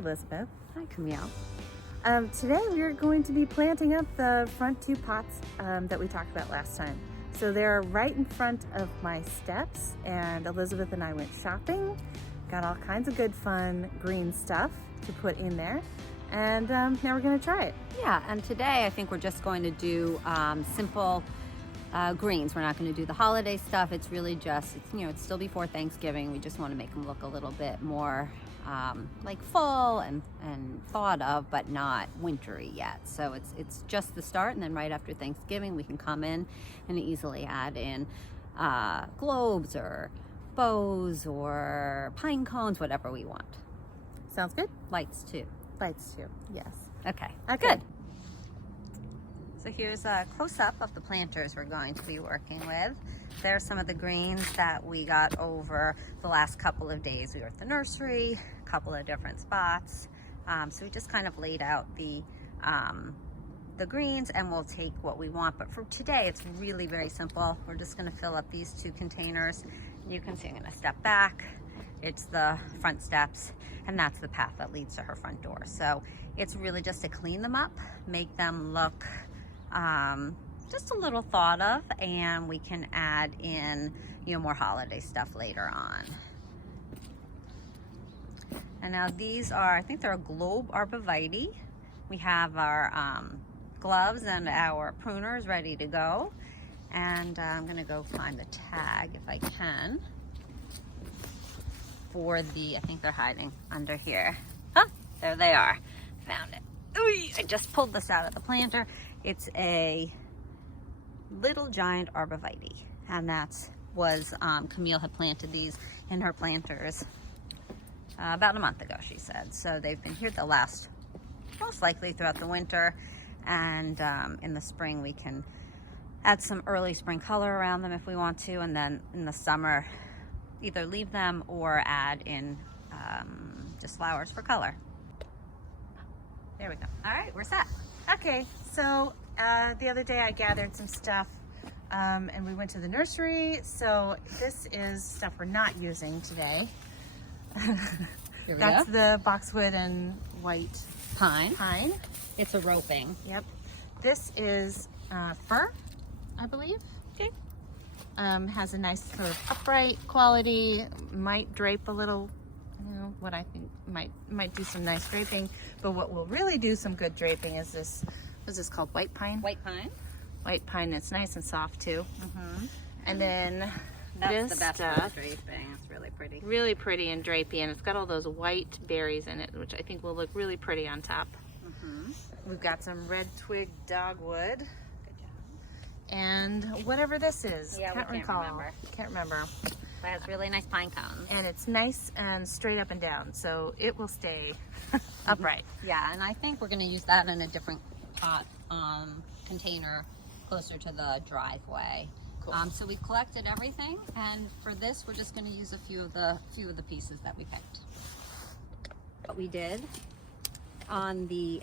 Elizabeth. Hi, Camille. Today we are going to be planting up the front two pots that we talked about last time. So they're right in front of my steps, and Elizabeth and I went shopping, got all kinds of good fun green stuff to put in there, and now we're going to try it. Yeah, and today I think we're just going to do simple greens. We're not going to do the holiday stuff. It's really just, it's still before Thanksgiving. We just want to make them look a little bit more like full and thought of, but not wintry yet. So it's just the start, and then right after Thanksgiving we can come in and easily add in globes or bows or pine cones, whatever we want. Sounds good? Lights too. Lights too, yes. Okay, Okay. good. So here's a close-up of the planters we're going to be working with. There's some of the greens that we got over the last couple of days. We were at the nursery, a couple of different spots. So we just kind of laid out the greens, and we'll take what we want. But for today, it's really very simple. We're just gonna fill up these two containers. You can see I'm gonna step back. It's the front steps, and that's the path that leads to her front door. So it's really just to clean them up, make them look just a little thought of, and we can add in more holiday stuff later on. And now these are, I think they're a globe arborvitae. We have our gloves and our pruners ready to go, and I'm gonna go find the tag if I can for the, I think they're hiding under here. Huh, there they are. Found it. Ooh, I just pulled this out of the planter. It's a little giant arborvitae, and Camille had planted these in her planters about a month ago, she said. So they've been here. They'll last most likely throughout the winter, and in the spring we can add some early spring color around them if we want to, and then in the summer either leave them or add in just flowers for color. There we go. All right, we're set. Okay, so the other day I gathered some stuff and we went to the nursery. So this is stuff we're not using today. Here we That's go. the boxwood and white Pine. pine. It's a roping. Yep. This is fir, I believe. Okay. Has a nice sort of upright quality, might drape a little, what I think might do some nice draping, but what will really do some good draping is this, what's this called? White pine? White pine. White pine, it's nice and soft too. Mm-hmm. And then That's this the best stuff, for draping. It's really pretty. really pretty and drapey, and it's got all those white berries in it, which I think will look really pretty on top. Mm-hmm. We've got some red twig dogwood, Good job. and whatever this is. Yeah, we can't remember. Can't remember. It has really nice pine cones. And it's nice and straight up and down, so it will stay upright. Yeah, and I think we're going to use that in a different pot container closer to the driveway. Cool. So we collected everything, and for this we're just going to use a few of the pieces that we picked. What we did on the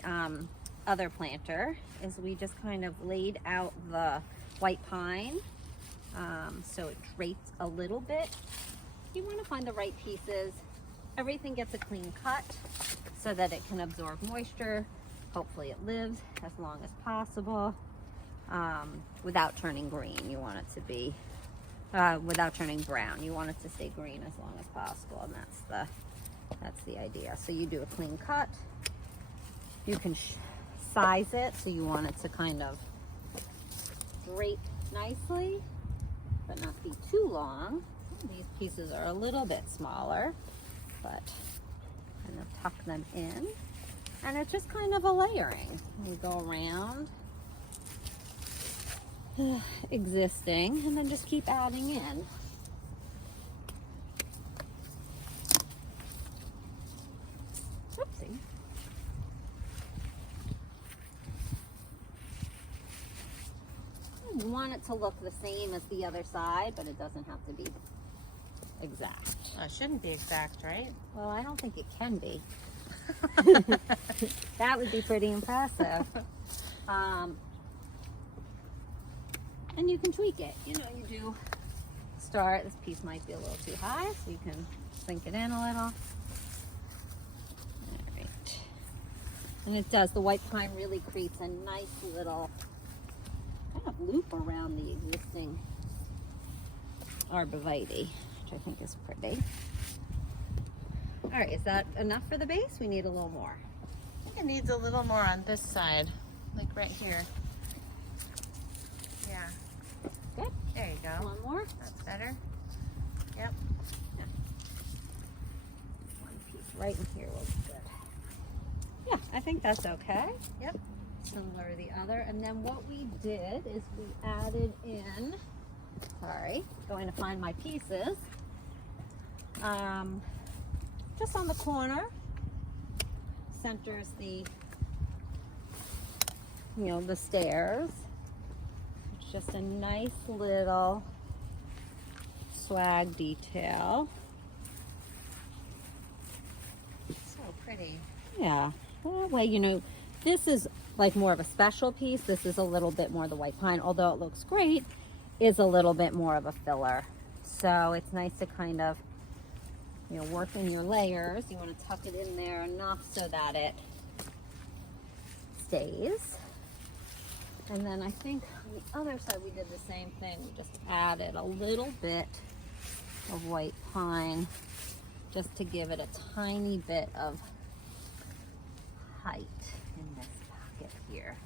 other planter is we just kind of laid out the white pine so it drapes a little bit. You want to find the right pieces. Everything gets a clean cut so that it can absorb moisture. Hopefully it lives as long as possible without turning green. You want it to be without turning brown. You want it to stay green as long as possible, and that's the idea. So you do a clean cut. You can size it, so you want it to kind of drape nicely but not be too long. These pieces are a little bit smaller, but kind of tuck them in, and it's just kind of a layering. You go around existing and then just keep adding in. Oopsie. You want it to look the same as the other side, but it doesn't have to be exact. It shouldn't be exact, right? Well, I don't think it can be. That would be pretty impressive. And you can tweak it. You do start, this piece might be a little too high, so you can sink it in a little. There we And it does, the white pine really creates a nice little kind of loop around the existing arborvitae, which I think is pretty. All right, is that enough for the base? We need a little more. I think it needs a little more on this side, like right here. Yeah. Good. There you go. One more. That's better. Yep. Yeah. One piece right in here will be good. Yeah, I think that's okay. Yep. Similar to the other. And then what we did is we added in, sorry, going to find my pieces. Just on the corner, centers the, the stairs. It's just a nice little swag detail. So pretty. Yeah, that way, this is like more of a special piece. This is a little bit more the white pine, although it looks great, is a little bit more of a filler. So it's nice to kind of, work in your layers. You want to tuck it in there enough so that it stays. And then I think on the other side we did the same thing. We just added a little bit of white pine just to give it a tiny bit of height in this pocket here.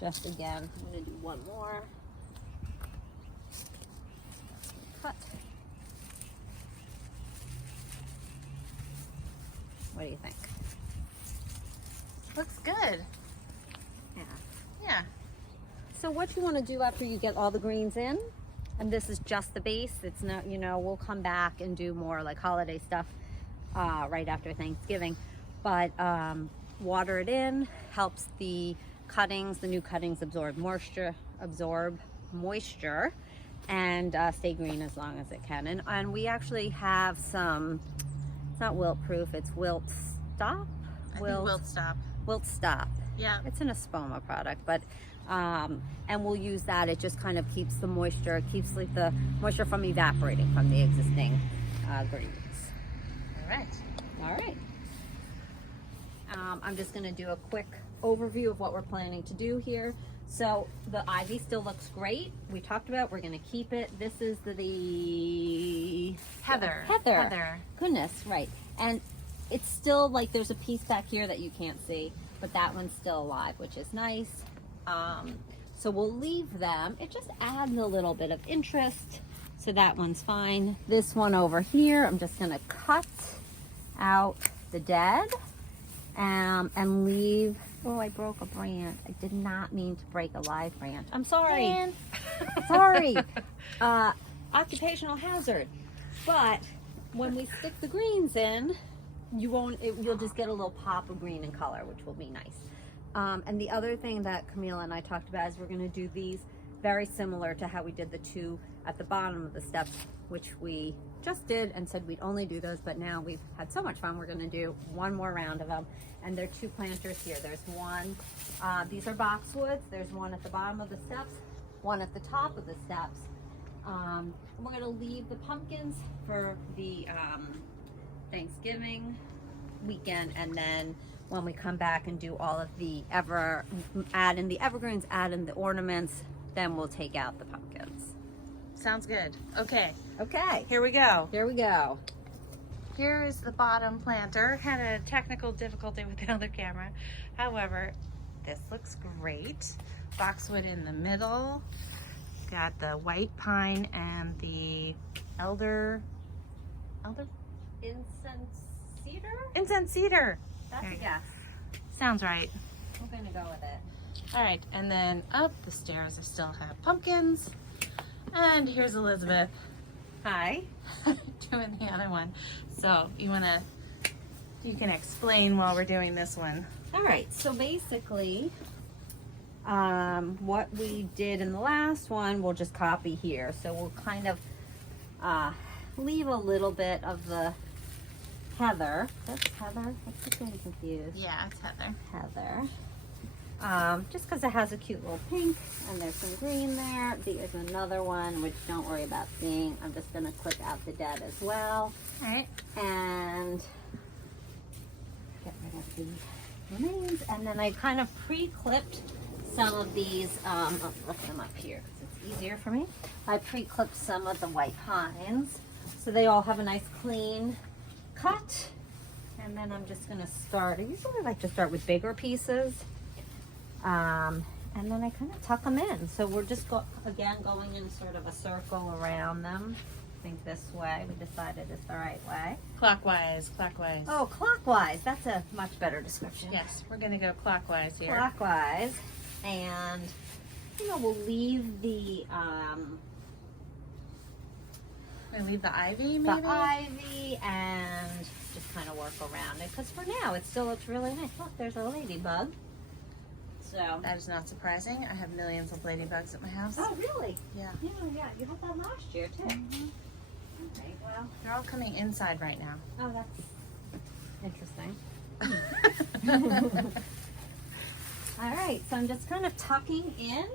Just again, I'm going to do one more. Cut. What do you think? Looks good. Yeah. Yeah. So what you want to do after you get all the greens in, and this is just the base, it's not, we'll come back and do more like holiday stuff right after Thanksgiving, but water it in, helps the cuttings, the new cuttings absorb moisture, and stay green as long as it can. And we actually have some, it's not wilt proof, it's wilt stop. Wilt stop. Wilt stop. Yeah. It's an Espoma product, but and we'll use that. It just kind of keeps the moisture, keeps like the moisture from evaporating from the existing greens. All right. All right. I'm just going to do a quick overview of what we're planning to do here. So the ivy still looks great. We talked about we're going to keep it. This is the Heather. Goodness, right. And it's still like there's a piece back here that you can't see, but that one's still alive, which is nice. So we'll leave them. It just adds a little bit of interest. So that one's fine. This one over here, I'm just going to cut out the dead and leave. Oh, I broke a branch. I did not mean to break a live branch. I'm sorry. Sorry. Occupational hazard. But when we stick the greens in, you'll just get a little pop of green in color, which will be nice. And the other thing that Camila and I talked about is we're going to do these very similar to how we did the two at the bottom of the steps, which we just did and said we'd only do those, but now we've had so much fun, we're going to do one more round of them. And there are two planters here. There's one, these are boxwoods. There's one at the bottom of the steps, one at the top of the steps. We're going to leave the pumpkins for the Thanksgiving weekend, and then when we come back and do all of the add in the evergreens, add in the ornaments, then we'll take out the pumpkins. Sounds good. Okay. Okay. Here we go. Here we go. Here is the bottom planter. Had a technical difficulty with the other camera. However, this looks great. Boxwood in the middle. Got the white pine and the incense cedar. That's a guess. Sounds right. I'm going to go with it. All right, and then up the stairs I still have pumpkins. And here's Elizabeth. Hi. Doing the other one. So you can explain while we're doing this one. All right, so basically what we did in the last one we'll just copy here. So we'll kind of leave a little bit of the heather. That's heather? I keep getting confused. Yeah, it's Heather. Heather. Just because it has a cute little pink and there's some green there. There's another one, which don't worry about seeing. I'm just going to clip out the dead as well. All right. And get rid of the remains. And then I kind of pre-clipped some of these, I'll lift them up here because it's easier for me. I pre-clipped some of the white pines so they all have a nice clean cut. And then I'm just gonna start, I usually like to start with bigger pieces. And then I kind of tuck them in. So we're just, again, going in sort of a circle around them. I think this way, we decided is the right way. Clockwise, clockwise. Oh, clockwise, that's a much better description. Yes, we're gonna go clockwise here. Clockwise. And, you know, we'll leave the, we leave the ivy, maybe? the ivy and just kind of work around it. Because for now, it still looks really nice. Look, there's a ladybug. So. That is not surprising. I have millions of ladybugs at my house. Oh, really? Yeah. Yeah, yeah. You had that last year, too. Mm-hmm. Okay, well. They're all coming inside right now. Oh, that's interesting. All right, so I'm just kind of tucking in,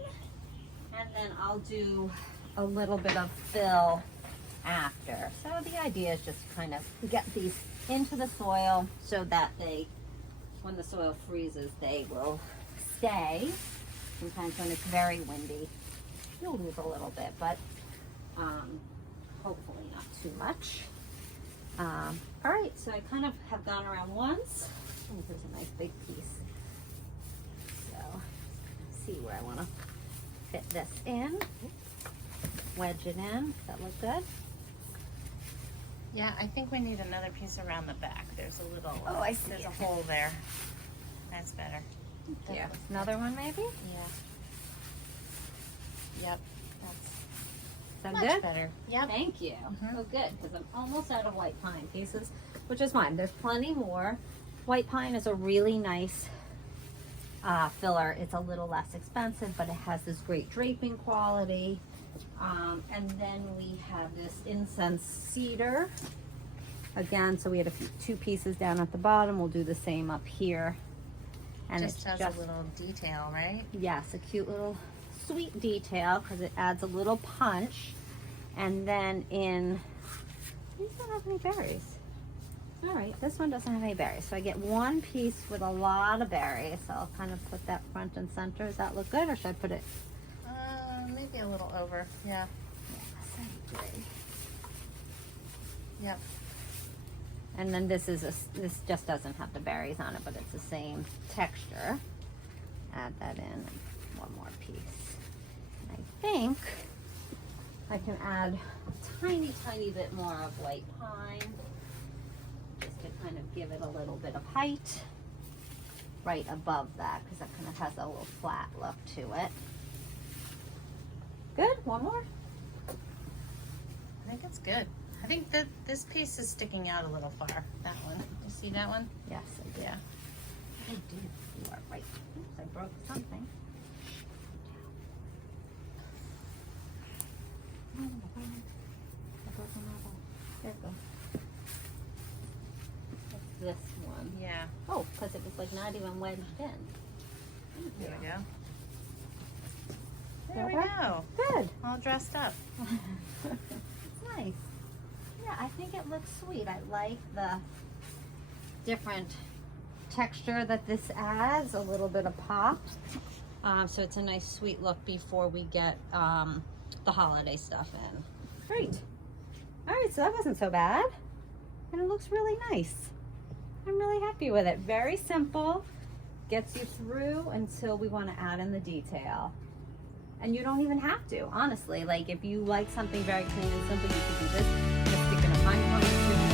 and then I'll do a little bit of fill after. So the idea is just kind of get these into the soil so that they, when the soil freezes, they will stay. Sometimes when it's very windy, you'll lose a little bit, but hopefully not too much. All right, so I kind of have gone around once. Oh, here's a nice big piece. So, see where I want to fit this in. Wedge it in. Does that look good? Yeah, I think we need another piece around the back. There's a little, Oh, I see there's it. a hole there. That's better. Yeah. Another one maybe? Yeah. Yep. Is that Much good? better. Yep. Thank you. Mhm. Oh, good, because I'm almost out of white pine pieces, which is fine. There's plenty more. White pine is a really nice filler. It's a little less expensive, but it has this great draping quality. And then we have this incense cedar. Again, so we had two pieces down at the bottom. We'll do the same up here. And Just it's has just a little detail, right? yes, a cute little sweet detail because it adds a little punch. And then these don't have any berries. All right, this one doesn't have any berries. So I get one piece with a lot of berries. So I'll kind of put that front and center. Does that look good, or should I put it? Maybe a little over. Yeah. Yes, I agree. Yep. And then this just doesn't have the berries on it, but it's the same texture. Add that in, and one more piece. And I think I can add a tiny, tiny bit more of white pine, just to kind of give it a little bit of height right above that, because that kind of has a little flat look to it. Good, one more. I think it's good. I think that this piece is sticking out a little far. That one. You see that one? Yes, I do. Yeah. I do. You are right. Oops, I broke something. There it goes. What's this one? Yeah. Oh, because it was like not even wedged in. There we go. There There we we go. Good. All dressed up. It's nice. Yeah, I think it looks sweet. I like the different texture that this adds, a little bit of pop. So it's a nice sweet look before we get the holiday stuff in. Great. All right, so that wasn't so bad. And it looks really nice. I'm really happy with it. Very simple. Gets you through until we want to add in the detail. And you don't even have to, honestly. Like if you like something very clean and simple, you could do this. Just stick in a pine cone or two.